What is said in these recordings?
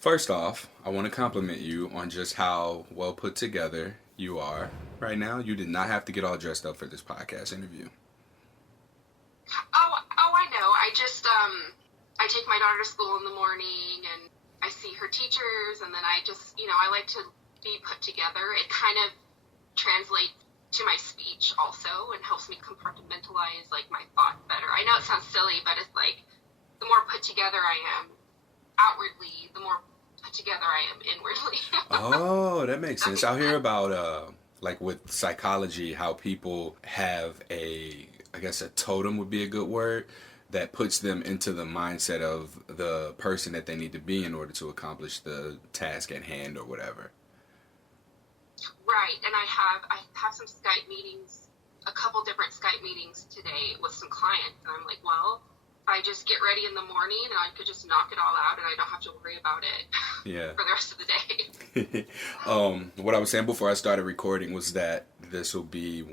First off, I want to compliment you on just how well put together you are right now. You did not have to get all dressed up for this podcast interview. I know. I take my daughter to school in the morning, and I see her teachers, and then I like to be put together. It kind of translates to my speech also, and helps me compartmentalize like my thoughts better. I know it sounds silly, but it's like the more put together I am outwardly, the more put together I am inwardly. Oh, that makes sense. I'll hear about like with psychology how people have I guess a totem would be a good word that puts them into the mindset of the person that they need to be in order to accomplish the task at hand or whatever. Right, and I have some Skype meetings, a couple different Skype meetings today with some clients, and I'm like, well, if I just get ready in the morning, and I could just knock it all out, and I don't have to worry about it Yeah. for the rest of the day. What I was saying before I started recording was that this will be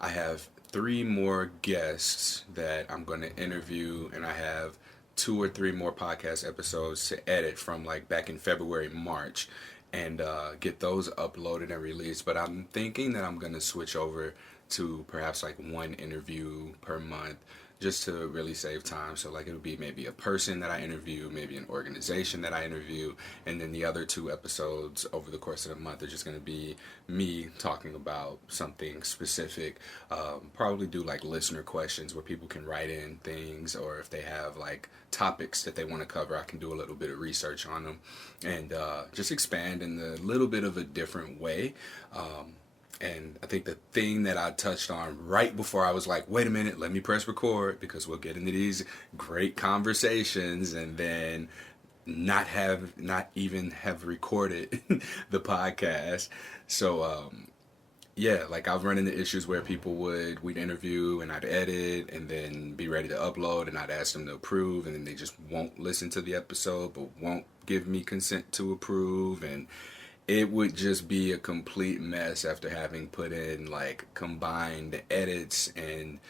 I have three more guests that I'm going to interview, and I have two or three more podcast episodes to edit from like back in February, March, and get those uploaded and released. But I'm thinking that I'm going to switch over to perhaps like one interview per month just to really save time. So like it'll be maybe a person that I interview, maybe an organization that I interview, and then the other two episodes over the course of the month are just going to be me talking about something specific. Probably do like listener questions where people can write in things, or if they have like topics that they want to cover, I can do a little bit of research on them and just expand in a little bit of a different way. And I think the thing that I touched on right before I was like, wait a minute, let me press record because we'll get into these great conversations and then not even have recorded the podcast. So, yeah, like I've run into issues where we'd interview and I'd edit and then be ready to upload and I'd ask them to approve and then they just won't listen to the episode but won't give me consent to approve, and it would just be a complete mess after having put in like combined edits and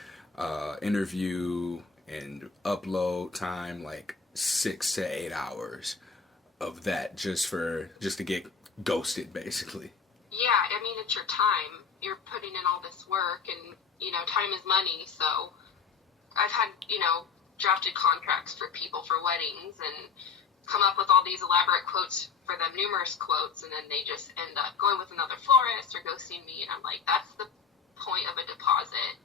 interview and upload time, like 6 to 8 hours of that just to get ghosted basically. Yeah, I mean, it's your time. You're putting in all this work, and, time is money, so I've had, drafted contracts for people for weddings and come up with all these elaborate quotes for them, numerous quotes, and then they just end up going with another florist or ghosting me, and I'm like, that's the point of a deposit.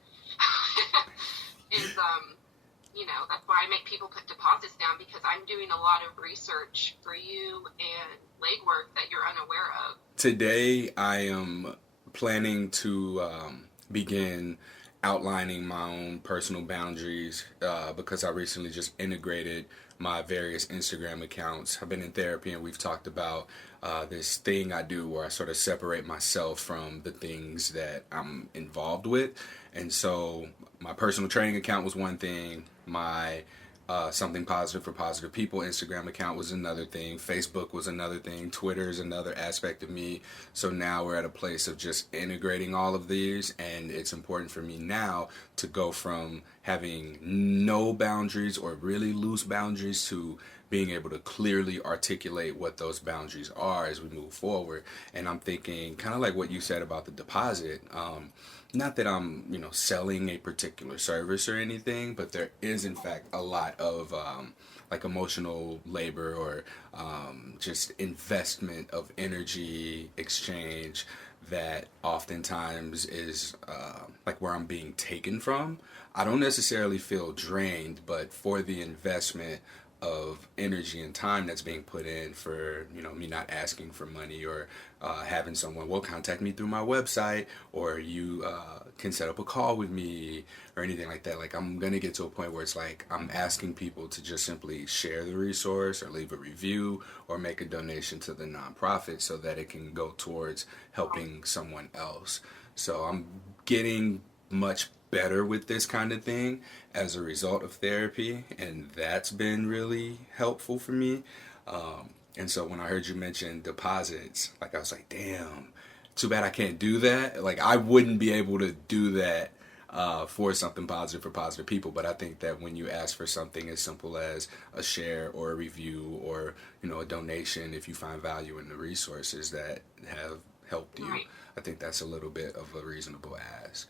That's why I make people put deposits down, because I'm doing a lot of research for you and legwork that you're unaware of. Today I am planning to begin outlining my own personal boundaries because I recently just integrated my various Instagram accounts. I've been in therapy and we've talked about this thing I do where I sort of separate myself from the things that I'm involved with. And so my personal training account was one thing, my Something Positive for Positive People Instagram account was another thing, Facebook was another thing, Twitter is another aspect of me. So now we're at a place of just integrating all of these, and it's important for me now to go from having no boundaries or really loose boundaries to being able to clearly articulate what those boundaries are as we move forward. And I'm thinking kind of like what you said about the deposit. Not that I'm, selling a particular service or anything, but there is in fact a lot of like emotional labor or just investment of energy exchange that oftentimes is like where I'm being taken from. I don't necessarily feel drained, but for the investment of energy and time that's being put in for me not asking for money or having someone contact me through my website, or you can set up a call with me or anything like that. Like I'm gonna get to a point where it's like I'm asking people to just simply share the resource or leave a review or make a donation to the nonprofit so that it can go towards helping someone else. So I'm getting much better with this kind of thing as a result of therapy, and that's been really helpful for me. And so when I heard you mention deposits, like I was like, damn, too bad I can't do that. Like I wouldn't be able to do that. for something positive for positive people. But I think that when you ask for something as simple as a share or a review or, a donation, if you find value in the resources that have helped you, Right. I think that's a little bit of a reasonable ask.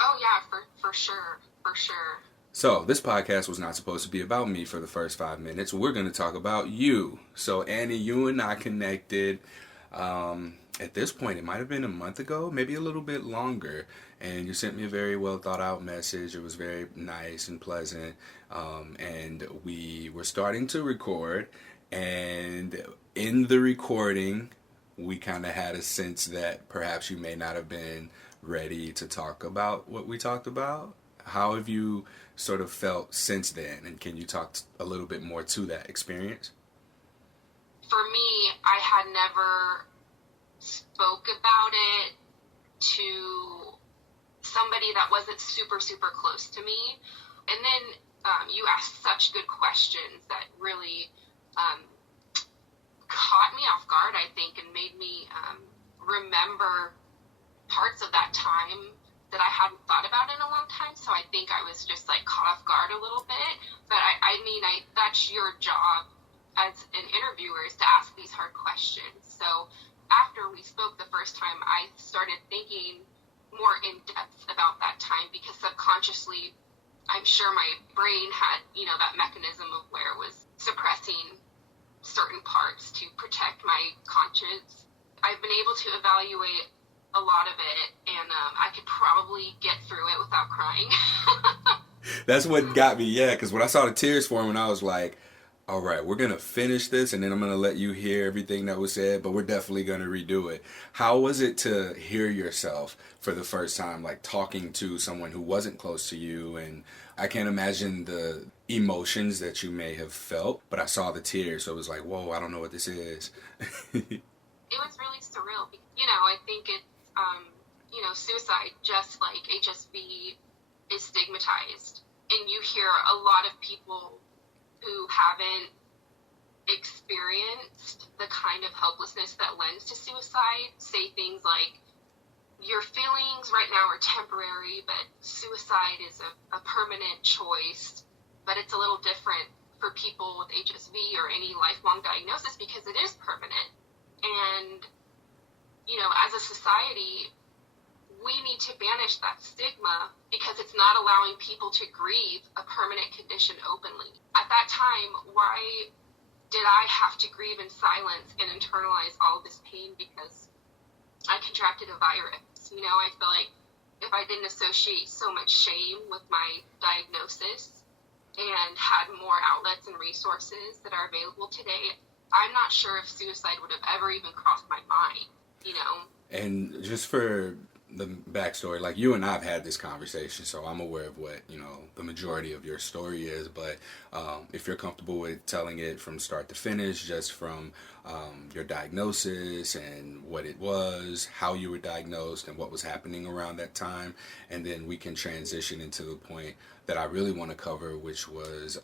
Oh yeah, for sure, for sure. So, this podcast was not supposed to be about me for the first 5 minutes. We're going to talk about you. So, Annie, you and I connected. At this point, it might have been a month ago, maybe a little bit longer. And you sent me a very well thought out message. It was very nice and pleasant. And we were starting to record. And in the recording, we kind of had a sense that perhaps you may not have been ready to talk about what we talked about. How have you sort of felt since then? And can you talk a little bit more to that experience? For me, I had never spoke about it to somebody that wasn't super, super close to me. And then you asked such good questions that really caught me off guard, I think, and made me remember parts of that time that I hadn't thought about in a long time. So I think I was just like caught off guard a little bit. But I mean, that's your job as an interviewer, is to ask these hard questions. So after we spoke the first time, I started thinking more in depth about that time, because subconsciously, I'm sure my brain had, that mechanism of where it was suppressing certain parts to protect my conscience. I've been able to evaluate a lot of it, and I could probably get through it without crying. That's what got me, yeah, because when I saw the tears forming, I was like, all right, we're going to finish this, and then I'm going to let you hear everything that was said, but we're definitely going to redo it. How was it to hear yourself for the first time, like talking to someone who wasn't close to you? And I can't imagine the emotions that you may have felt, but I saw the tears, so it was like, whoa, I don't know what this is. It was really surreal. I think it's, suicide, just like HSV, is stigmatized. And you hear a lot of people who haven't experienced the kind of helplessness that lends to suicide say things like, your feelings right now are temporary, but suicide is a permanent choice. But it's a little different for people with HSV or any lifelong diagnosis, because it is permanent. And, as a society, we need to banish that stigma, because it's not allowing people to grieve a permanent condition openly. At that time, why did I have to grieve in silence and internalize all this pain because I contracted a virus? I feel like if I didn't associate so much shame with my diagnosis and had more outlets and resources that are available today, I'm not sure if suicide would have ever even crossed my mind, And just for the backstory, like you and I have had this conversation, so I'm aware of what, the majority of your story is, but if you're comfortable with telling it from start to finish, just from your diagnosis and what it was, how you were diagnosed and what was happening around that time, and then we can transition into the point that I really want to cover, which was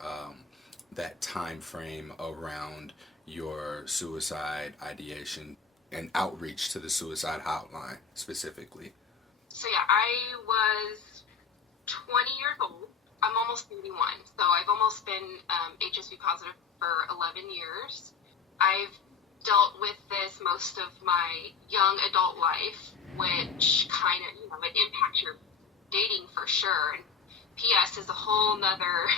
that time frame around your suicide ideation and outreach to the suicide hotline specifically. So yeah, I was 20 years old. I'm almost 31, so I've almost been HSV positive for 11 years. I've dealt with this most of my young adult life, which kind of, it impacts your dating for sure. And PS is a whole nother,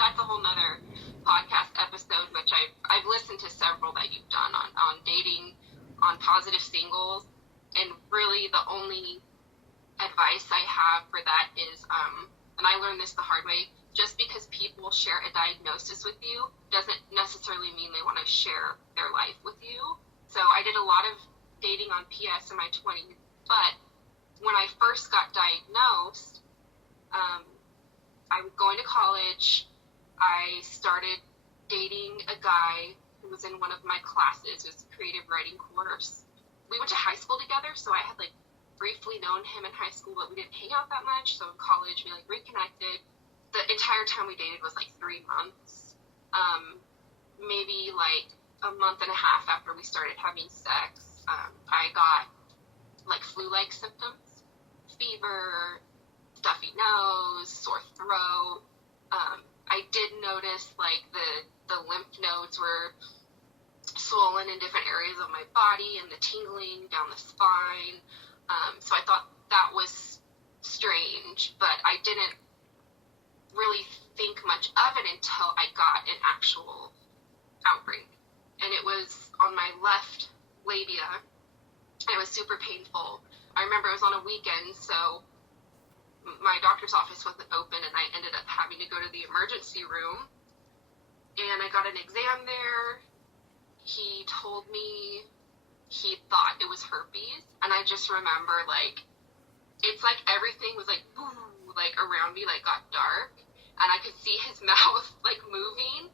that's a whole nother podcast episode, which I've listened to several that you've done on dating, on positive singles, and really the only advice I have for that is, and I learned this the hard way, just because people share a diagnosis with you doesn't necessarily mean they want to share their life with you. So I did a lot of dating on PS in my 20s, but when I first got diagnosed, I was going to college. I started dating a guy who was in one of my classes. It was a creative writing course. We went to high school together, so I had briefly known him in high school, but we didn't hang out that much. So in college, we reconnected. The entire time we dated was 3 months. Maybe a month and a half after we started having sex, I got flu-like symptoms. fever, stuffy nose, sore throat. I did notice like the lymph nodes were swollen in different areas of my body and the tingling down the spine. So I thought that was strange, but I didn't really think much of it until I got an actual outbreak. And it was on my left labia. It was super painful. I remember it was on a weekend, so my doctor's office wasn't open, and I ended up having to go to the emergency room. And I got an exam there. He told me he thought it was herpes, and I just remember, like, it's like everything was like, boom, like around me, like got dark, and I could see his mouth like moving,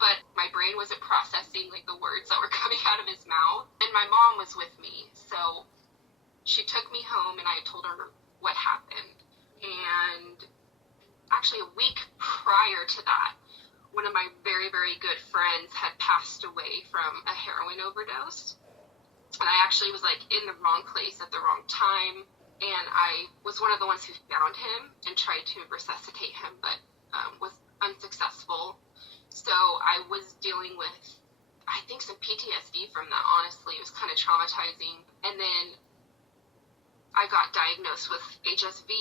but my brain wasn't processing like the words that were coming out of his mouth. And my mom was with me, so she took me home, and I told her what happened. And actually a week prior to that, one of my very, very good friends had passed away from a heroin overdose. And I actually was like in the wrong place at the wrong time. And I was one of the ones who found him and tried to resuscitate him, but was unsuccessful. So I was dealing with, I think, some PTSD from that, honestly. It was kind of traumatizing. And then I got diagnosed with HSV,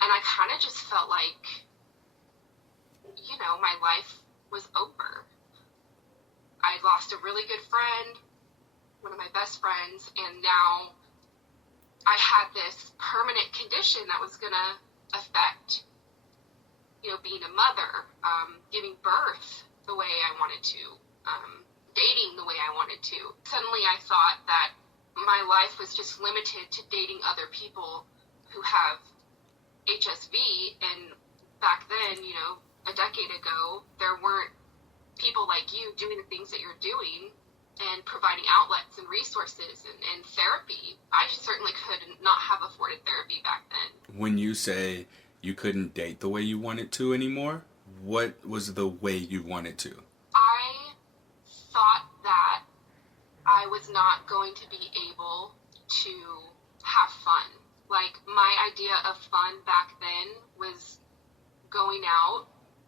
and I kind of just felt like, you know, my life was over. I lost a really good friend, one of my best friends, and now I had this permanent condition that was going to affect, you know, being a mother, giving birth the way I wanted to, dating the way I wanted to. Suddenly I thought that my life was just limited to dating other people who have HSV, and back then, you know, a decade ago, there weren't people like you doing the things that you're doing and providing outlets and resources and therapy. I certainly could not have afforded therapy back then. When you say you couldn't date the way you wanted to anymore, what was the way you wanted to? I thought that I was not going to be able to have fun. Like, my idea of fun back then was going out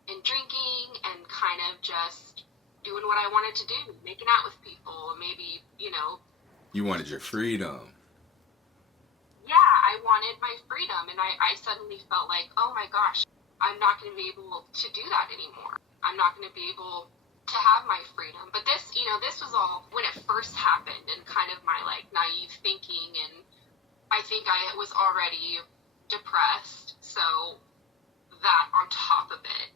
and drinking and kind of just doing what I wanted to do, making out with people, maybe, you know. You wanted your freedom. Yeah, I wanted my freedom, and I suddenly felt like, oh my gosh, I'm not going to be able to do that anymore. I'm not going to be able to have my freedom. But this, you know, this was all when it first happened, and kind of my, like, naive thinking, and I think I was already depressed, so that on top of it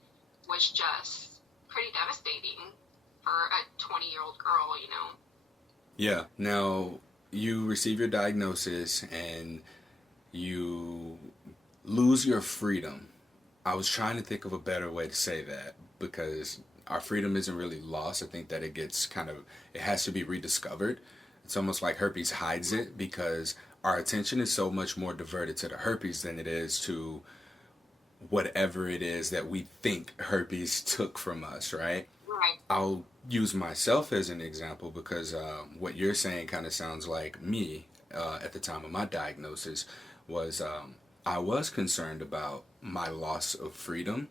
was just pretty devastating for a 20-year-old girl, you know. Yeah. Now, you receive your diagnosis and you lose your freedom. I was trying to think of a better way to say that, because our freedom isn't really lost. I think that it gets it has to be rediscovered. It's almost like herpes hides it, because our attention is so much more diverted to the herpes than it is to whatever it is that we think herpes took from us, right? Right. I'll use myself as an example, because what you're saying kind of sounds like me at the time of my diagnosis. Was I was concerned about my loss of freedom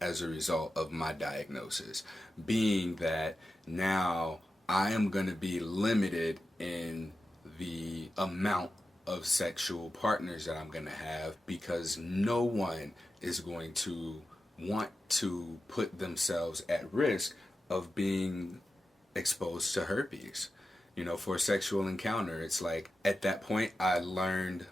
as a result of my diagnosis, being that now I am going to be limited in the amount of sexual partners that I'm going to have, because no one is going to want to put themselves at risk of being exposed to herpes. You know, for a sexual encounter, it's like at that point I learned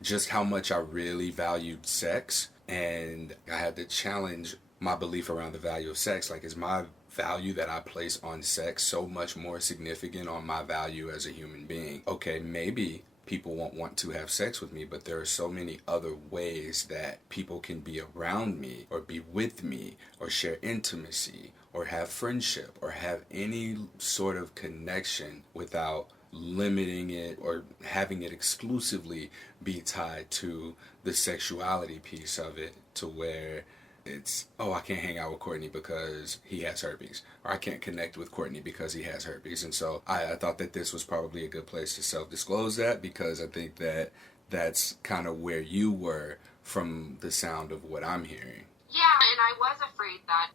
just how much I really valued sex, and I had to challenge my belief around the value of sex. Like, is my value that I place on sex so much more significant on my value as a human being? Okay, maybe people won't want to have sex with me, but there are so many other ways that people can be around me or be with me or share intimacy or have friendship or have any sort of connection without limiting it or having it exclusively be tied to the sexuality piece of it, to where it's, oh, I can't hang out with Courtney because he has herpes, or I can't connect with Courtney because he has herpes. And so I thought that this was probably a good place to self-disclose that, because I think that that's kind of where you were from the sound of what I'm hearing. Yeah, and I was afraid that,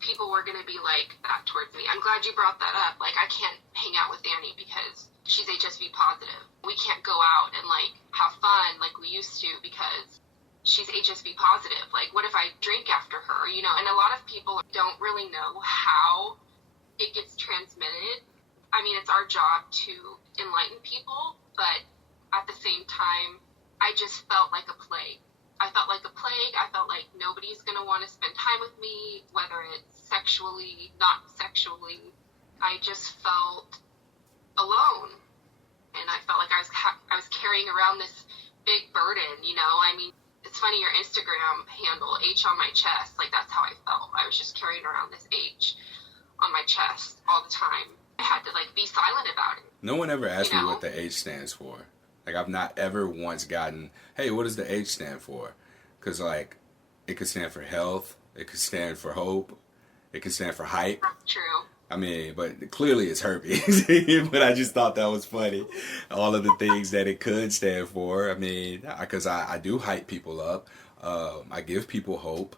people were going to be like that towards me. I'm glad you brought that up. Like, I can't hang out with Annie because she's HSV positive. We can't go out and, have fun like we used to because she's HSV positive. Like, what if I drink after her, And a lot of people don't really know how it gets transmitted. I mean, it's our job to enlighten people, but at the same time, I just felt like a plague. I felt like a plague. I felt like nobody's going to want to spend time with me, whether it's sexually, not sexually. I just felt alone. And I felt like I was carrying around this big burden, I mean, it's funny, your Instagram handle, H on my chest, like that's how I felt. I was just carrying around this H on my chest all the time. I had to be silent about it. No one ever asked me what the H stands for. Like, I've not ever once gotten, hey, what does the H stand for? Because, it could stand for health. It could stand for hope. It could stand for hype. True. I mean, but clearly it's herpes. But I just thought that was funny. All of the things that it could stand for. I mean, because I do hype people up. I give people hope.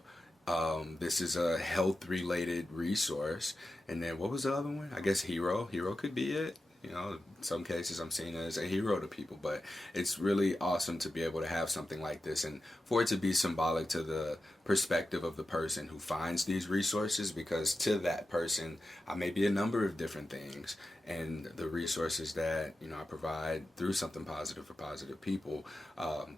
This is a health-related resource. And then what was the other one? I guess hero. Hero could be it. In some cases I'm seen as a hero to people, but it's really awesome to be able to have something like this and for it to be symbolic to the perspective of the person who finds these resources, because to that person I may be a number of different things, and the resources that I provide through something positive for positive people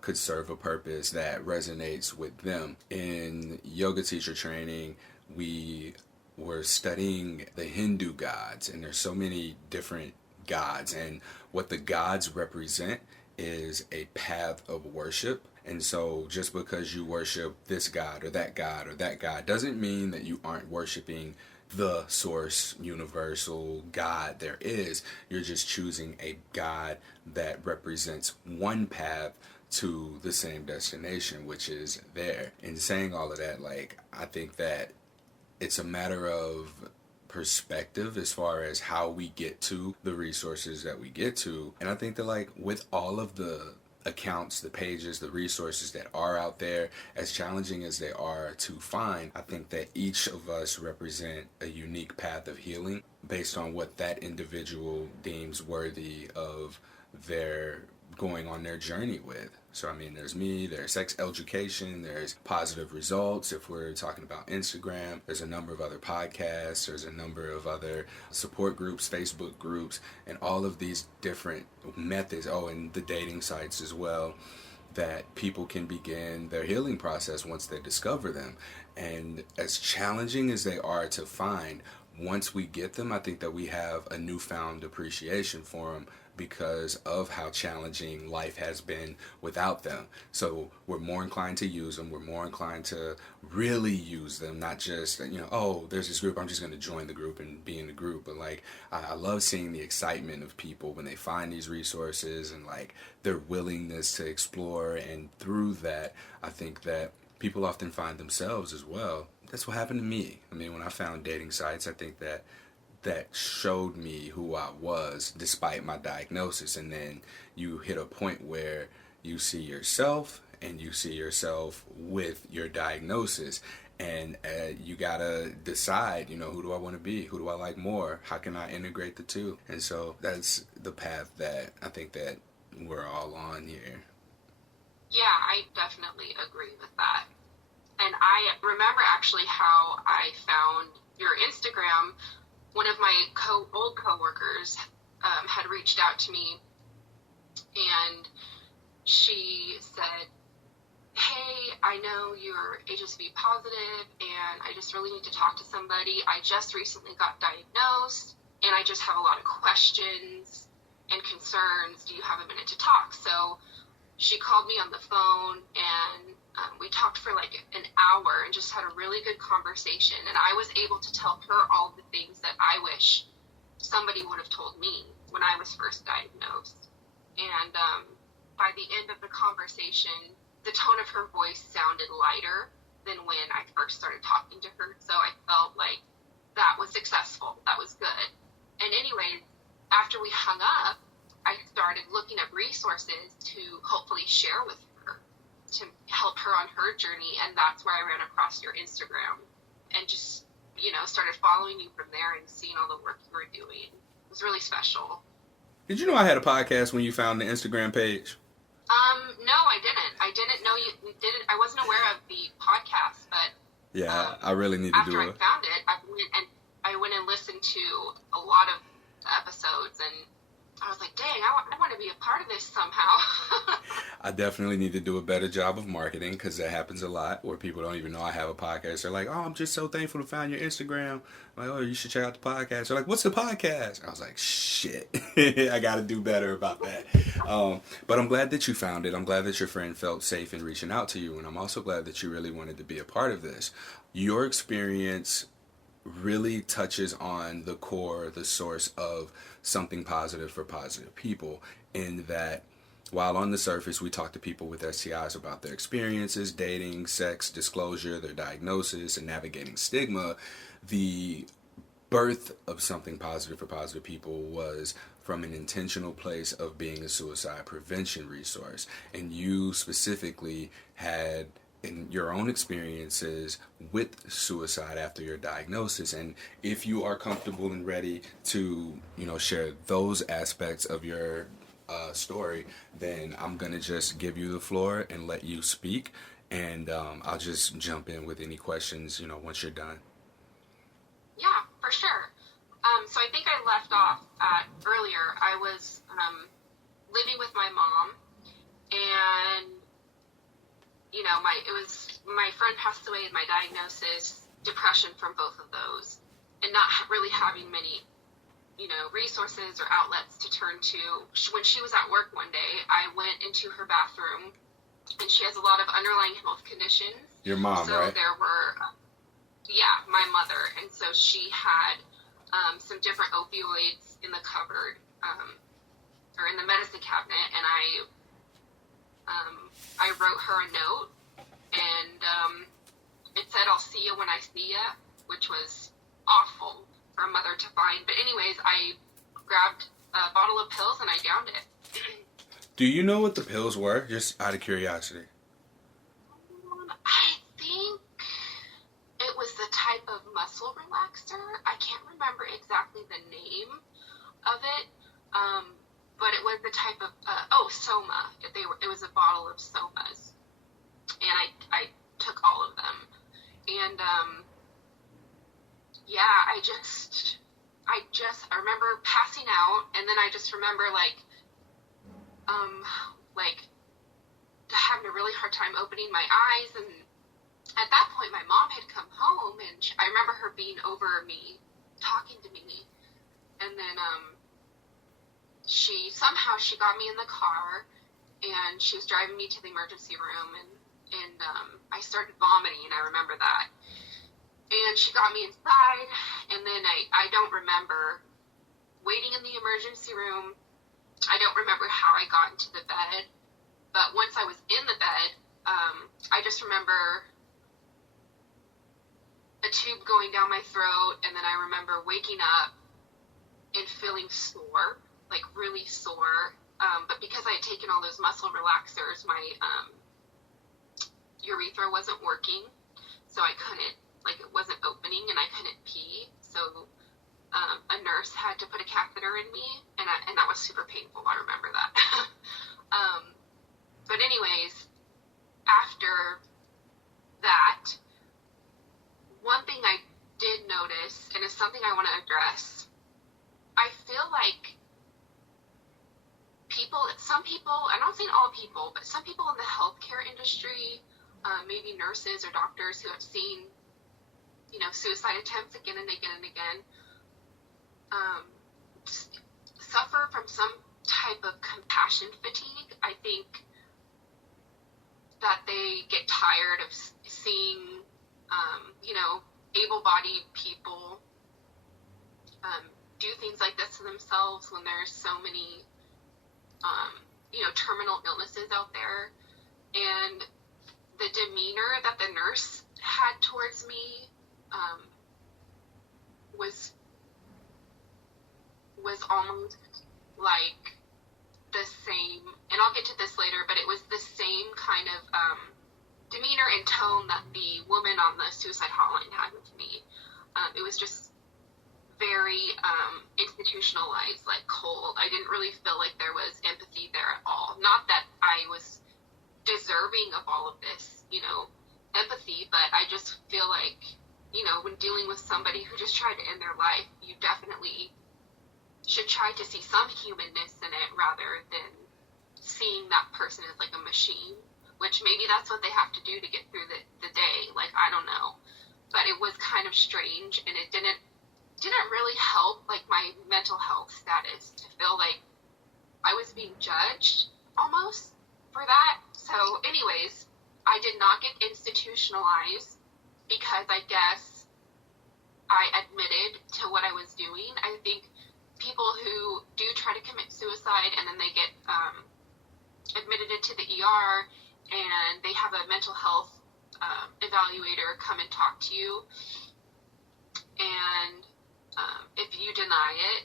could serve a purpose that resonates with them. In yoga teacher training, we were studying the Hindu gods, and there's so many different gods, and what the gods represent is a path of worship. And so just because you worship this god or that god or that god doesn't mean that you aren't worshiping the source, universal God there is. You're just choosing a God that represents one path to the same destination, which is there. In saying all of that, I think that it's a matter of perspective as far as how we get to the resources that we get to. And I think that with all of the accounts, the pages, the resources that are out there, as challenging as they are to find, I think that each of us represent a unique path of healing based on what that individual deems worthy of their going on their journey with. So I mean, there's me, there's sex education, there's positive results if we're talking about Instagram, there's a number of other podcasts, there's a number of other support groups, Facebook groups, and all of these different methods, and the dating sites as well, that people can begin their healing process once they discover them. And as challenging as they are to find, once we get them, I think that we have a newfound appreciation for them because of how challenging life has been without them. So we're more inclined to use them. We're more inclined to really use them, not just, there's this group, I'm just going to join the group and be in the group. But I love seeing the excitement of people when they find these resources and their willingness to explore. And through that, I think that people often find themselves as well. That's what happened to me. I mean, when I found dating sites, I think that showed me who I was despite my diagnosis. And then you hit a point where you see yourself and you see yourself with your diagnosis, and you gotta decide, who do I want to be? Who do I like more? How can I integrate the two? And so that's the path that I think that we're all on here. Yeah, I definitely agree with that. And I remember actually how I found your Instagram. One of my old coworkers had reached out to me, and she said, hey, I know you're HSV positive, and I just really need to talk to somebody. I just recently got diagnosed, and I just have a lot of questions and concerns. Do you have a minute to talk? So she called me on the phone, and we talked for an hour and just had a really good conversation. And I was able to tell her all the things that I wish somebody would have told me when I was first diagnosed. And by the end of the conversation, the tone of her voice sounded lighter than when I first started talking to her. So I felt like that was successful. That was good. And anyway, after we hung up, I started looking at resources to share with her to help her on her journey. And that's where I ran across your Instagram and just, started following you from there and seeing all the work you were doing. It was really special. Did you know I had a podcast when you found the Instagram page? No, I didn't. I didn't know you didn't. I wasn't aware of the podcast, but Yeah, I really need to do it. After I found it, I went and listened to a lot of episodes, and I was like, dang, I want to be a part of this somehow. I definitely need to do a better job of marketing, because that happens a lot where people don't even know I have a podcast. They're like, oh, I'm just so thankful to find your Instagram. I'm like, oh, you should check out the podcast. They're like, what's the podcast? I was like, shit, I got to do better about that. But I'm glad that you found it. I'm glad that your friend felt safe in reaching out to you. And I'm also glad that you really wanted to be a part of this. Your experience really touches on the core, the source of something positive for positive people, in that while on the surface we talk to people with STIs about their experiences, dating, sex, disclosure, their diagnosis, and navigating stigma, the birth of something positive for positive people was from an intentional place of being a suicide prevention resource. And you specifically had in your own experiences with suicide after your diagnosis. And if you are comfortable and ready to, share those aspects of your story, then I'm going to just give you the floor and let you speak. And I'll just jump in with any questions, once you're done. Yeah, for sure. So I think I left off earlier. I was living with my mom, and my friend passed away, and my diagnosis, depression from both of those, and not really having many, resources or outlets to turn to. When she was at work one day, I went into her bathroom, and she has a lot of underlying health conditions. Your mom, so right? There were, my mother, and so she had some different opioids in the cupboard, or in the medicine cabinet, and I wrote her a note, and it said, "I'll see you when I see you," which was awful for a mother to find. But anyways, I grabbed a bottle of pills and I downed it. Do you know what the pills were? Just out of curiosity. I think it was the type of muscle relaxer. I can't remember exactly the name of it, but it was the type of Soma. It was a bottle of Somas, and I took all of them, and I remember passing out, and then I just remember having a really hard time opening my eyes, and at that point my mom had come home, and I remember her being over me, talking to me, and then she got me in the car, and she was driving me to the emergency room, and I started vomiting, I remember that. And she got me inside, and then I don't remember waiting in the emergency room. I don't remember how I got into the bed, but once I was in the bed, I just remember a tube going down my throat, and then I remember waking up and feeling sore, like really sore, but because I had taken all those muscle relaxers, my urethra wasn't working, so I couldn't, it wasn't opening, and I couldn't pee, so a nurse had to put a catheter in me, and that was super painful. I remember that. But anyways, after that, one thing I did notice, and it's something I want to address, I feel like some people, I'm not saying all people, but some people in the healthcare industry, maybe nurses or doctors who have seen, suicide attempts again and again and again, suffer from some type of compassion fatigue. I think that they get tired of seeing, able-bodied people do things like this to themselves when there's so many, terminal illnesses out there. And the demeanor that the nurse had towards me was almost like the same, and I'll get to this later, but it was the same kind of demeanor and tone that the woman on the suicide hotline had with me. It was just very institutionalized, like cold. I didn't really feel like there was empathy there at all. Not that I was deserving of all of this, empathy, but I just feel like, when dealing with somebody who just tried to end their life, you definitely should try to see some humanness in it rather than seeing that person as like a machine, which maybe that's what they have to do to get through the day. Like, I don't know. But it was kind of strange, and it didn't really help like my mental health status to feel like I was being judged almost for that. So anyways, I did not get institutionalized because I guess I admitted to what I was doing. I think people who do try to commit suicide and then they get admitted into the ER and they have a mental health evaluator come and talk to you, and if you deny it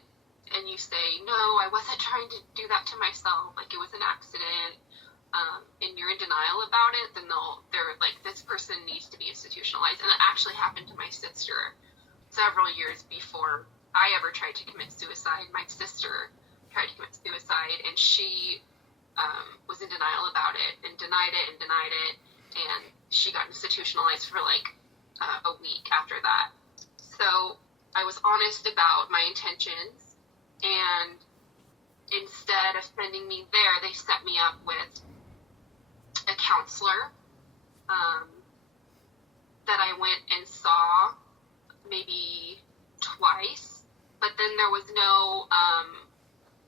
and you say, no, I wasn't trying to do that to myself, like it was an accident, and you're in denial about it, then they're like, this person needs to be institutionalized. And it actually happened to my sister several years before I ever tried to commit suicide. My sister tried to commit suicide, and she was in denial about it and denied it, and she got institutionalized for like a week after that. So I was honest about my intentions, and instead of sending me there, they set me up with a counselor that I went and saw maybe twice, but then there was no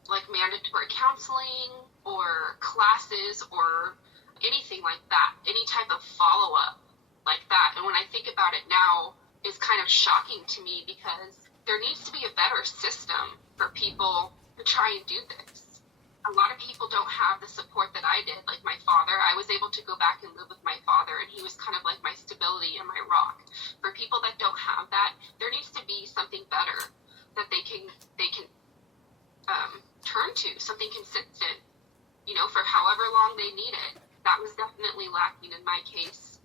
like mandatory counseling or classes or anything like that, any type of follow-up like that. And when I think about it now, it's kind of shocking to me because there needs to be a better system for people to try and do this. A lot of people don't have the support that I did. Like my father, I was able to go back and live with my father, and he was kind of like my stability and my rock. For people that don't have that, there needs to be something better that they can turn to, something consistent, for however long they need it. That was definitely lacking in my case.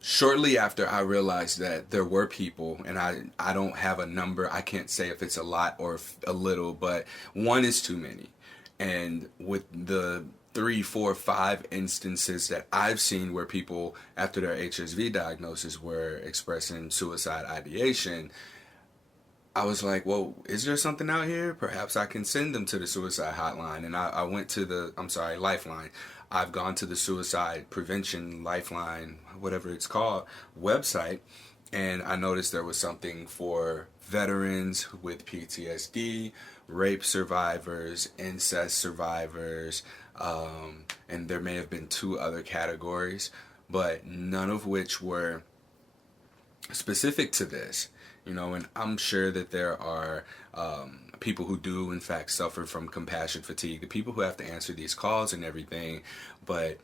Shortly after I realized that there were people, and I don't have a number, I can't say if it's a lot or a little, but one is too many. And with the 3, 4, 5 instances that I've seen where people, after their HSV diagnosis, were expressing suicide ideation, I was like, well, is there something out here? Perhaps I can send them to the suicide hotline. And I went to Lifeline. I've gone to the suicide prevention Lifeline, whatever it's called, website. And I noticed there was something for veterans with PTSD, rape survivors, incest survivors, and there may have been 2 other categories, but none of which were specific to this. And I'm sure that there are people who do, in fact, suffer from compassion fatigue, the people who have to answer these calls and everything. But,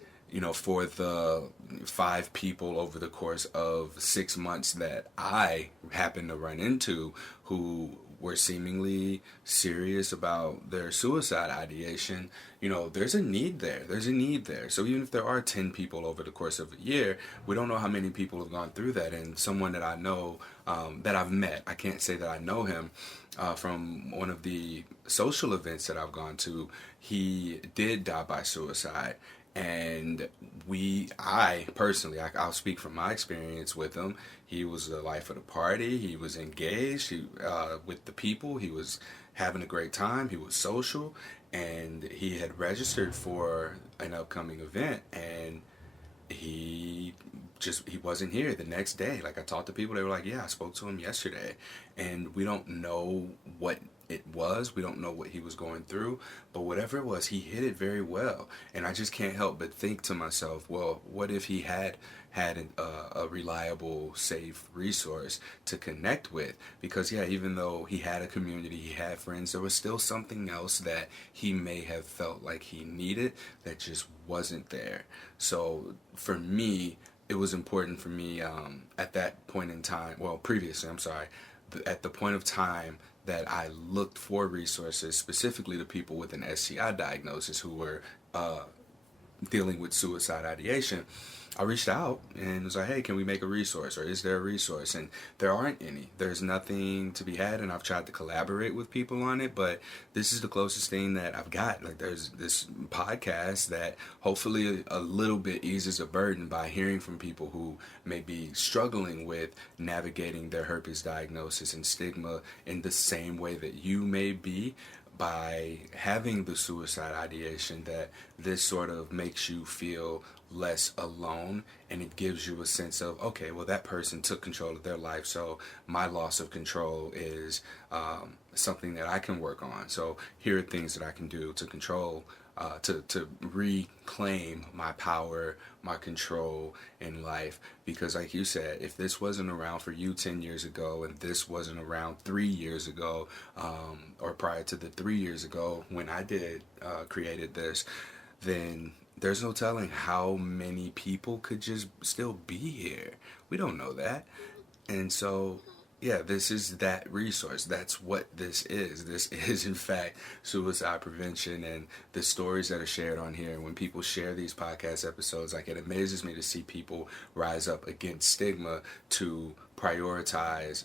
for the 5 people over the course of 6 months that I happened to run into who were seemingly serious about their suicide ideation, there's a need there. There's a need there. So even if there are 10 people over the course of a year, we don't know how many people have gone through that. And someone that I know, that I've met, I can't say that I know him, from one of the social events that I've gone to, he did die by suicide. And I personally, I'll speak from my experience with him. He was the life of the party. He was engaged with the people. He was having a great time. He was social. And he had registered for an upcoming event. And he wasn't here the next day. Like, I talked to people, they were like, yeah, I spoke to him yesterday. And we don't know what it was. We don't know what he was going through, but whatever it was, he hid it very well. And I just can't help but think to myself, well, what if he had a reliable, safe resource to connect with? Because yeah, even though he had a community, he had friends, there was still something else that he may have felt like he needed that just wasn't there. So for me, it was important for me at that point in time, well, previously, I'm sorry, at the point of time that I looked for resources, specifically to people with an STI diagnosis who were dealing with suicide ideation, I reached out and was like, hey, can we make a resource, or is there a resource? And there aren't any. There's nothing to be had, and I've tried to collaborate with people on it, but this is the closest thing that I've got. Like, there's this podcast that hopefully a little bit eases a burden by hearing from people who may be struggling with navigating their herpes diagnosis and stigma in the same way that you may be, by having the suicide ideation, that this sort of makes you feel less alone, and it gives you a sense of, okay, well, that person took control of their life, so my loss of control is something that I can work on. So here are things that I can do to control, to reclaim my power, my control in life. Because like you said, if this wasn't around for you 10 years ago, and this wasn't around 3 years ago, or prior to the 3 years ago when I created this, then there's no telling how many people could just still be here. We don't know that. And so, yeah, this is that resource. That's what this is. This is, in fact, suicide prevention, and the stories that are shared on here. When people share these podcast episodes, like, it amazes me to see people rise up against stigma to prioritize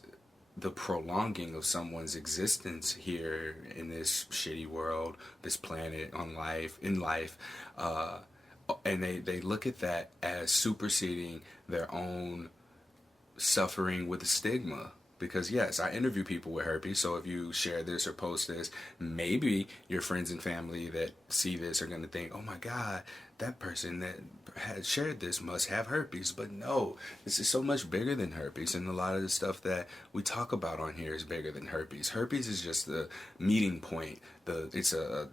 the prolonging of someone's existence here in this shitty world, this planet, in life, and they look at that as superseding their own suffering with the stigma. Because yes, I interview people with herpes, so if you share this or post this, maybe your friends and family that see this are going to think, oh my God, that person that had shared this must have herpes. But no, this is so much bigger than herpes, and a lot of the stuff that we talk about on here is bigger than herpes. Herpes is just the meeting point. It's a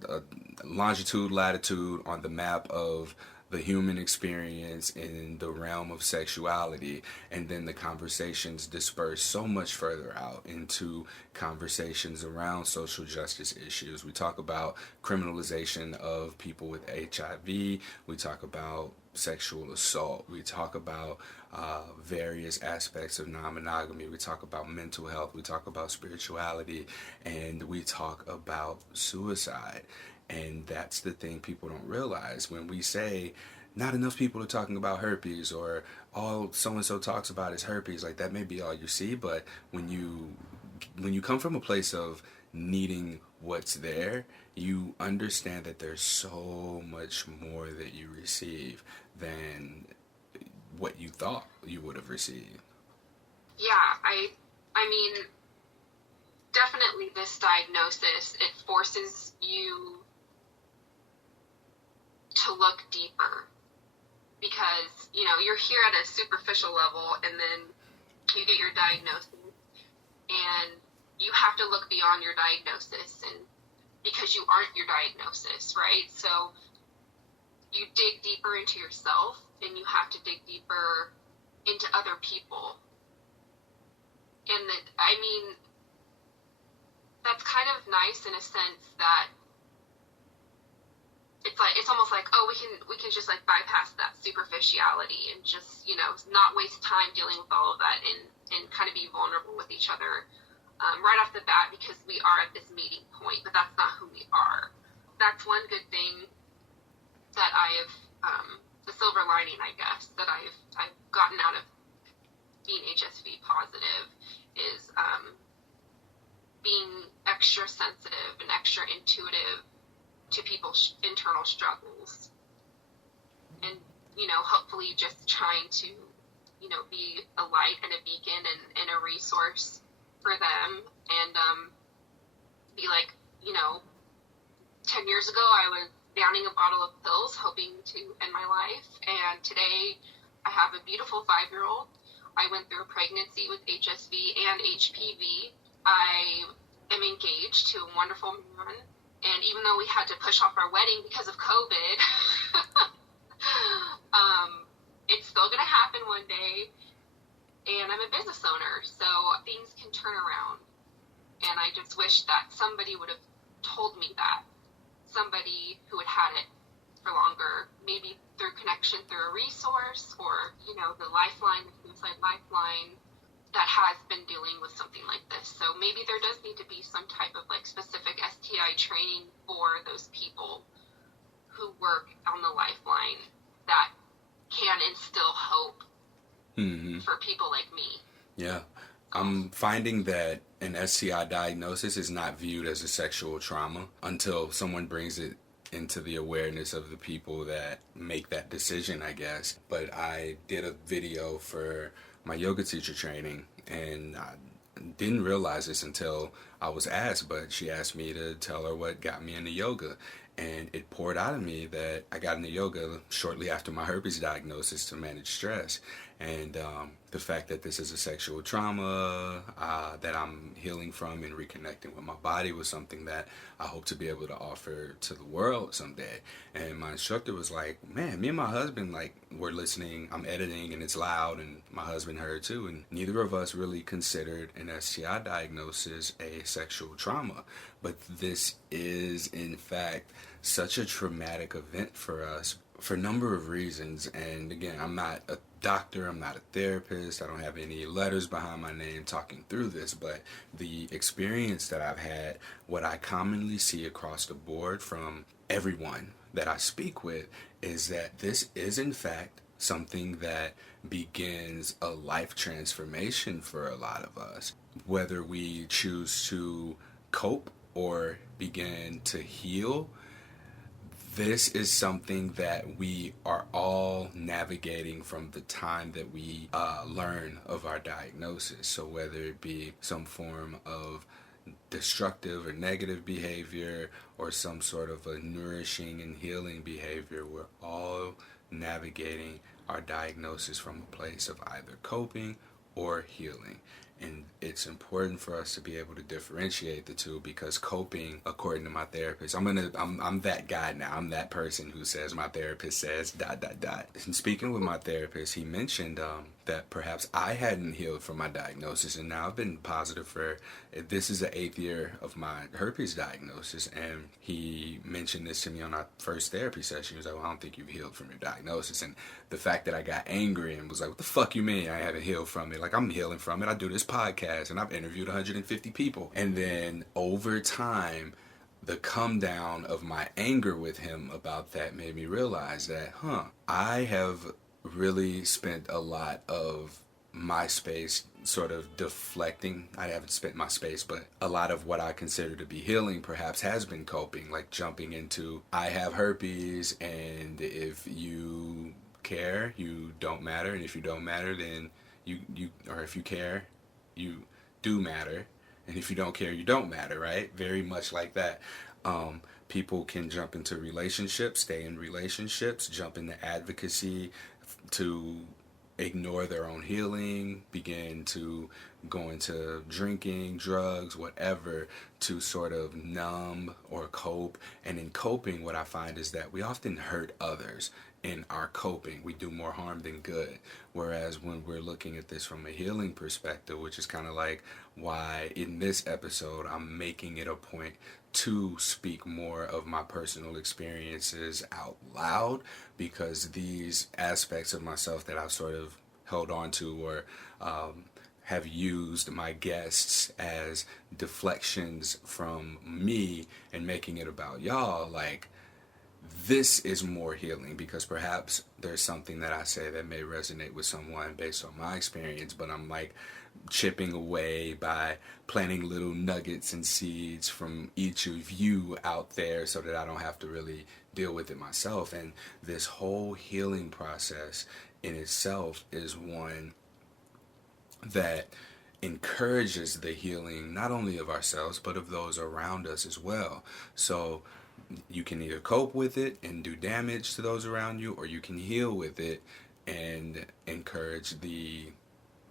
longitude, latitude on the map of the human experience in the realm of sexuality, and then the conversations disperse so much further out into conversations around social justice issues. We talk about criminalization of people with HIV, we talk about sexual assault, we talk about various aspects of non-monogamy, we talk about mental health, we talk about spirituality, and we talk about suicide. And that's the thing people don't realize. When we say not enough people are talking about herpes, or all so-and-so talks about is herpes, like, that may be all you see, but when you come from a place of needing what's there, you understand that there's so much more that you receive than what you thought you would have received. Yeah, I mean, definitely this diagnosis, it forces you to look deeper, because, you know, you're here at a superficial level, and then you get your diagnosis, and you have to look beyond your diagnosis, and because you aren't your diagnosis, right? So you dig deeper into yourself, and you have to dig deeper into other people. And I mean, that's kind of nice in a sense that it's almost like, oh, we can just like bypass that superficiality and just, you know, not waste time dealing with all of that, and kind of be vulnerable with each other right off the bat, because we are at this meeting point, but that's not who we are. That's one good thing that I have, the silver lining, I guess, that I've gotten out of being HSV positive is being extra sensitive and extra intuitive to people's internal struggles, and, you know, hopefully just trying to, you know, be a light and a beacon and a resource for them, and be like, you know, 10 years ago I was downing a bottle of pills hoping to end my life, and today I have a beautiful 5-year-old. I went through a pregnancy with HSV and HPV. I am engaged to a wonderful man, and even though we had to push off our wedding because of COVID, it's still going to happen one day, and I'm a business owner, so things can turn around. And I just wish that somebody would have told me that. Somebody who had had it for longer, maybe through connection through a resource, or, you know, the Lifeline, the Suicide Lifeline, that has been dealing with something like this. So maybe there does need to be some type of like specific STI training for those people who work on the lifeline that can instill hope for people like me. Yeah. I'm finding that an STI diagnosis is not viewed as a sexual trauma until someone brings it into the awareness of the people that make that decision, I guess. But I did a video for my yoga teacher training, and I didn't realize this until I was asked, but she asked me to tell her what got me into yoga. And it poured out of me that I got into yoga shortly after my herpes diagnosis to manage stress. And the fact that this is a sexual trauma that I'm healing from and reconnecting with my body was something that I hope to be able to offer to the world someday. And my instructor was like, man, me and my husband, like, we're listening, I'm editing, and it's loud, and my husband heard too. And neither of us really considered an STI diagnosis a sexual trauma. But this is, in fact, such a traumatic event for us for a number of reasons. And again, I'm not a doctor, I'm not a therapist, I don't have any letters behind my name talking through this, but the experience that I've had, what I commonly see across the board from everyone that I speak with, is that this is in fact something that begins a life transformation for a lot of us. Whether we choose to cope or begin to heal, this is something that we are all navigating from the time that we learn of our diagnosis. So whether it be some form of destructive or negative behavior or some sort of a nourishing and healing behavior, we're all navigating our diagnosis from a place of either coping or healing. And it's important for us to be able to differentiate the two, because coping, according to my therapist, I'm that guy now. I'm that person who says my therapist says ... And speaking with my therapist, he mentioned that perhaps I hadn't healed from my diagnosis, and now I've been positive for, this is the 8th year of my herpes diagnosis, and he mentioned this to me on our first therapy session. He was like, well, I don't think you've healed from your diagnosis. And the fact that I got angry and was like, what the fuck you mean I haven't healed from it? Like, I'm healing from it. I do this podcast and I've interviewed 150 people. And then over time, the come down of my anger with him about that made me realize that, I have really spent a lot of my space sort of deflecting. I haven't spent my space, but a lot of what I consider to be healing perhaps has been coping, like jumping into, I have herpes, and if you care, you don't matter, and if you don't matter, then you or if you care, you do matter, and if you don't care, you don't matter, right? Very much like that. People can jump into relationships, stay in relationships, jump into advocacy to ignore their own healing, begin to go into drinking, drugs, whatever, to sort of numb or cope. And in coping, what I find is that we often hurt others. In our coping, we do more harm than good. Whereas when we're looking at this from a healing perspective, which is kind of like why in this episode I'm making it a point to speak more of my personal experiences out loud, because these aspects of myself that I've sort of held on to or have used my guests as deflections from me and making it about y'all, like, this is more healing, because perhaps there's something that I say that may resonate with someone based on my experience, but I'm like chipping away by planting little nuggets and seeds from each of you out there so that I don't have to really deal with it myself. And this whole healing process in itself is one that encourages the healing not only of ourselves but of those around us as well. So you can either cope with it and do damage to those around you, or you can heal with it and encourage the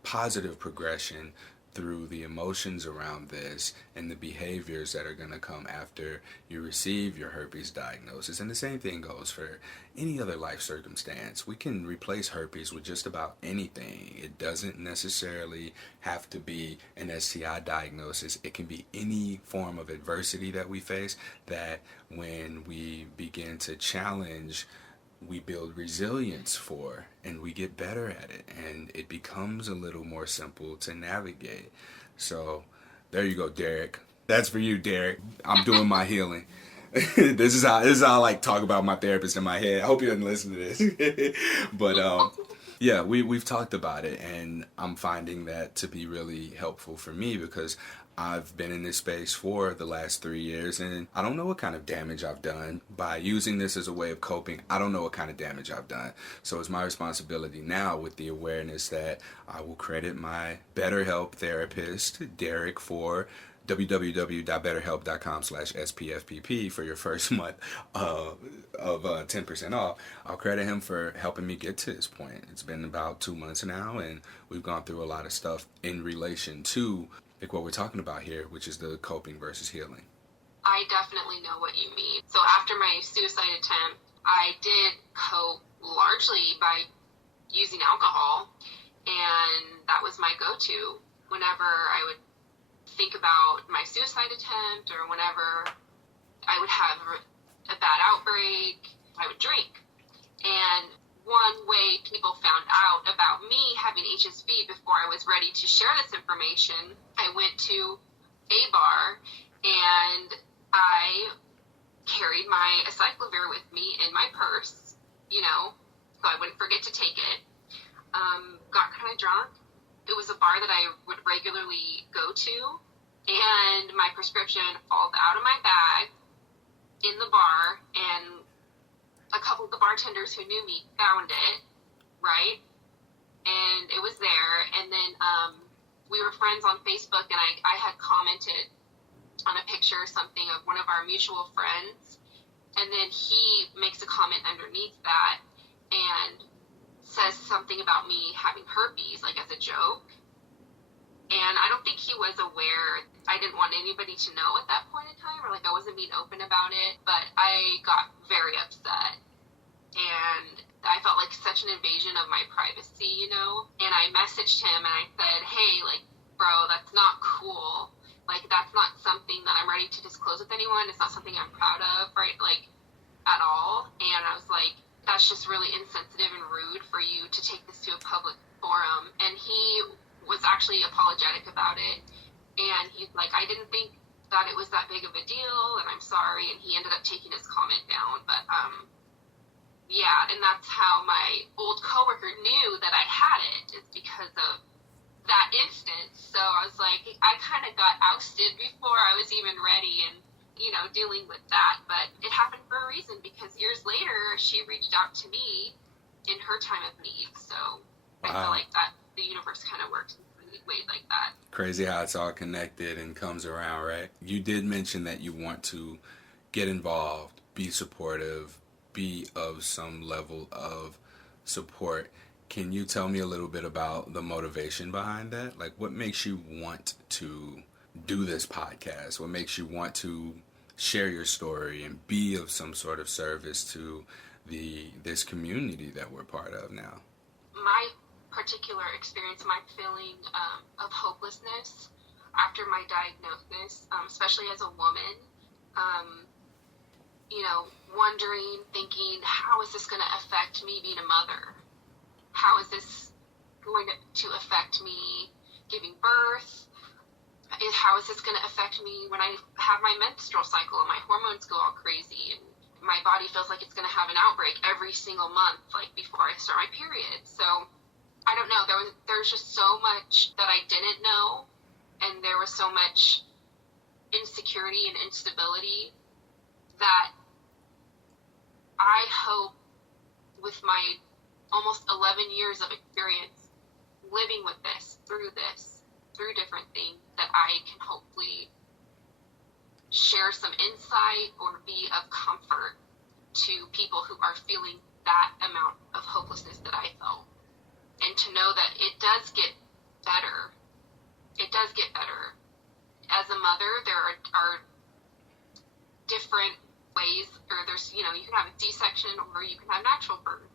positive progression through the emotions around this and the behaviors that are going to come after you receive your herpes diagnosis. And the same thing goes for any other life circumstance. We can replace herpes with just about anything. It doesn't necessarily have to be an STI diagnosis. It can be any form of adversity that we face, that when we begin to challenge we build resilience for, and we get better at it, and it becomes a little more simple to navigate. So there you go, Derek. That's for you, Derek. I'm doing my healing. This is how I like talk about my therapist in my head. I hope you didn't listen to this. But yeah, we've talked about it, and I'm finding that to be really helpful for me because I've been in this space for the last 3 years, and I don't know what kind of damage I've done by using this as a way of coping. I don't know what kind of damage I've done. So it's my responsibility now, with the awareness that I will credit my BetterHelp therapist, Derek, for www.betterhelp.com/SPFPP for your first month of 10% off. I'll credit him for helping me get to this point. It's been about 2 months now, and we've gone through a lot of stuff in relation to like what we're talking about here, which is the coping versus healing. I definitely know what you mean. So after my suicide attempt, I did cope largely by using alcohol, and that was my go-to whenever I would think about my suicide attempt, or whenever I would have a bad outbreak, I would drink. And one way people found out about me having HSV before I was ready to share this information, I went to a bar and I carried my acyclovir with me in my purse, so I wouldn't forget to take it. Got kind of drunk. It was a bar that I would regularly go to, and my prescription falls out of my bag in the bar, and a couple of the bartenders who knew me found it, right? And it was there, and then we were friends on Facebook, and I had commented on a picture or something of one of our mutual friends, and then he makes a comment underneath that and says something about me having herpes, like as a joke. And I don't think he was aware. I didn't want anybody to know at that point in time, or like I wasn't being open about it, but I got very upset. And I felt like such an invasion of my privacy, and I messaged him and I said, hey, like, bro, that's not cool. Like, that's not something that I'm ready to disclose with anyone. It's not something I'm proud of, right? Like, at all. And I was like, that's just really insensitive and rude for you to take this to a public forum. And he was actually apologetic about it. And he's like, I didn't think that it was that big of a deal, and I'm sorry. And he ended up taking his comment down. But, yeah, and that's how my old coworker knew that I had it, is because of that instance. So I was like, I kind of got ousted before I was even ready, and dealing with that. But it happened for a reason, because years later she reached out to me in her time of need. So I feel like that the universe kind of works in ways like that. Crazy how it's all connected and comes around, right? You did mention that you want to get involved, be supportive, be of some level of support. Can you tell me a little bit about the motivation behind that? Like, what makes you want to do this podcast? What makes you want to share your story and be of some sort of service to this community that we're part of now? My particular experience, my feeling of hopelessness after my diagnosis, especially as a woman, wondering, thinking, how is this going to affect me being a mother? How is this going to affect me giving birth? How is this going to affect me when I have my menstrual cycle and my hormones go all crazy and my body feels like it's going to have an outbreak every single month, like before I start my period? So I don't know. There's just so much that I didn't know, and there was so much insecurity and instability that I hope, with my almost 11 years of experience living with this, through different things, that I can hopefully share some insight or be of comfort to people who are feeling that amount of hopelessness that I felt. And to know that it does get better. It does get better. As a mother, there are different ways, or there's, you can have a C-section or you can have natural birth.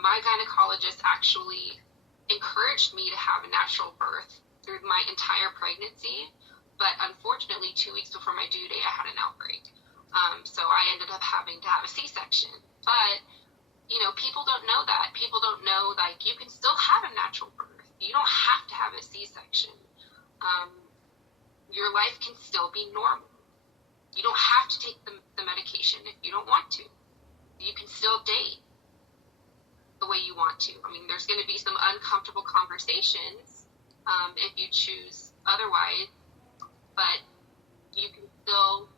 My gynecologist actually encouraged me to have a natural birth through my entire pregnancy, but unfortunately 2 weeks before my due date I had an outbreak. So I ended up having to have a C-section. But People don't know that. People don't know, like, you can still have a natural birth. You don't have to have a C-section. Your life can still be normal. You don't have to take the medication if you don't want to. You can still date the way you want to. I mean, there's going to be some uncomfortable conversations if you choose otherwise, but you can still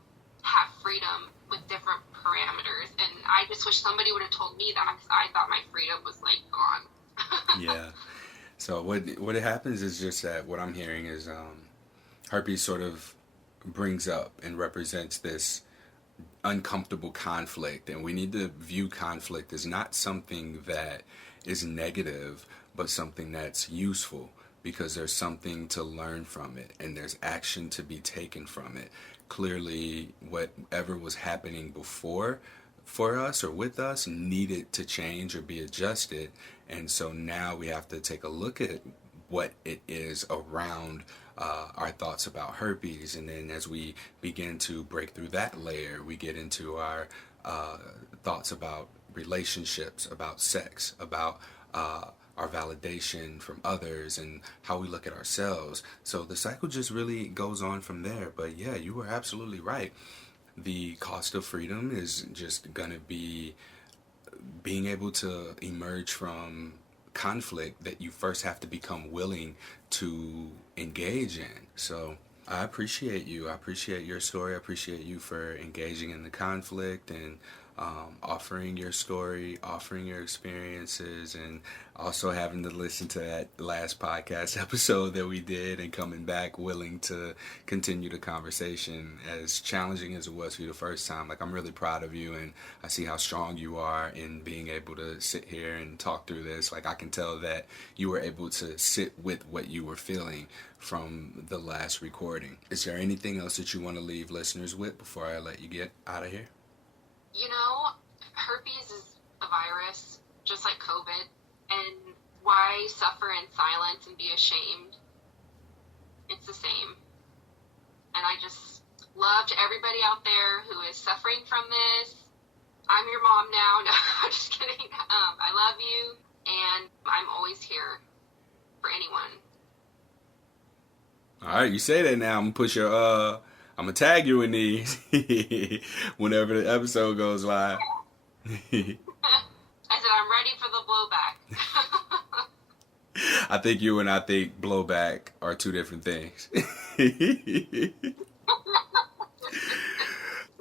have freedom with different parameters. And I just wish somebody would have told me that, because I thought my freedom was, like, gone. Yeah. So what happens is just that what I'm hearing is herpes sort of brings up and represents this uncomfortable conflict, and we need to view conflict as not something that is negative, but something that's useful, because there's something to learn from it and there's action to be taken from it. Clearly, whatever was happening before for us or with us needed to change or be adjusted, and so now we have to take a look at what it is around our thoughts about herpes, and then as we begin to break through that layer, we get into our thoughts about relationships, about sex, about our validation from others, and how we look at ourselves. So the cycle just really goes on from there. But yeah, you were absolutely right. The cost of freedom is just going to be being able to emerge from conflict that you first have to become willing to engage in. So I appreciate you. I appreciate your story. I appreciate you for engaging in the conflict and offering your story, offering your experiences, and also having to listen to that last podcast episode that we did and coming back willing to continue the conversation, as challenging as it was for you the first time. Like, I'm really proud of you, and I see how strong you are in being able to sit here and talk through this. Like, I can tell that you were able to sit with what you were feeling from the last recording. Is there anything else that you want to leave listeners with before I let you get out of here? Herpes is a virus, just like COVID, and why suffer in silence and be ashamed? It's the same. And I just love to everybody out there who is suffering from this. I'm your mom now. No, I'm just kidding. I love you, and I'm always here for anyone. All right, you say that now. I'm gonna put your I'm gonna tag you in these whenever the episode goes live. I said I'm ready for the blowback. I think you and I think blowback are two different things.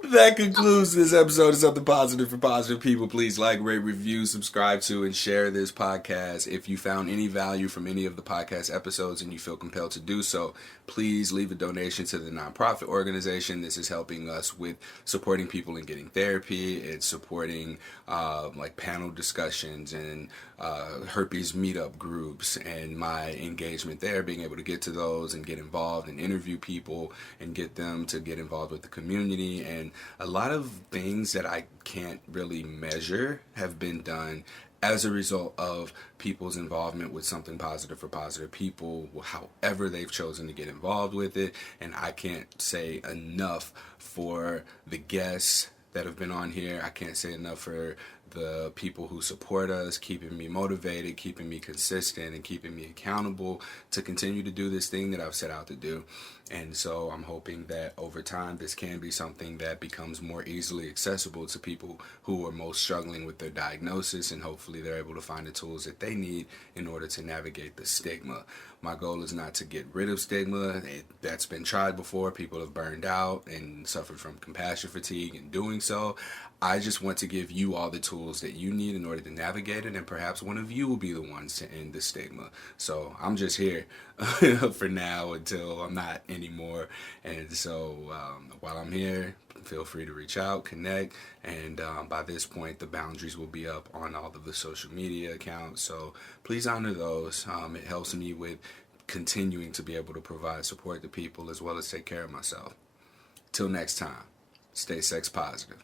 That concludes this episode of Something Positive for Positive People. Please like, rate, review, subscribe to, and share this podcast. If you found any value from any of the podcast episodes and you feel compelled to do so, please leave a donation to the nonprofit organization. This is helping us with supporting people in getting therapy. It's supporting like panel discussions and herpes meetup groups, and my engagement there, being able to get to those and get involved and interview people and get them to get involved with the community. And a lot of things that I can't really measure have been done as a result of people's involvement with Something Positive for Positive People, however they've chosen to get involved with it. And I can't say enough for the guests that have been on here. I can't say enough for the people who support us, keeping me motivated, keeping me consistent, and keeping me accountable to continue to do this thing that I've set out to do. And so I'm hoping that over time this can be something that becomes more easily accessible to people who are most struggling with their diagnosis, and hopefully they're able to find the tools that they need in order to navigate the stigma. My goal is not to get rid of stigma. That's been tried before. People have burned out and suffered from compassion fatigue in doing so. I just want to give you all the tools that you need in order to navigate it, and perhaps one of you will be the ones to end the stigma. So I'm just here for now until I'm not anymore. And so while I'm here, feel free to reach out, connect, and by this point the boundaries will be up on all of the social media accounts. So please honor those. It helps me with continuing to be able to provide support to people as well as take care of myself. Till next time, stay sex positive.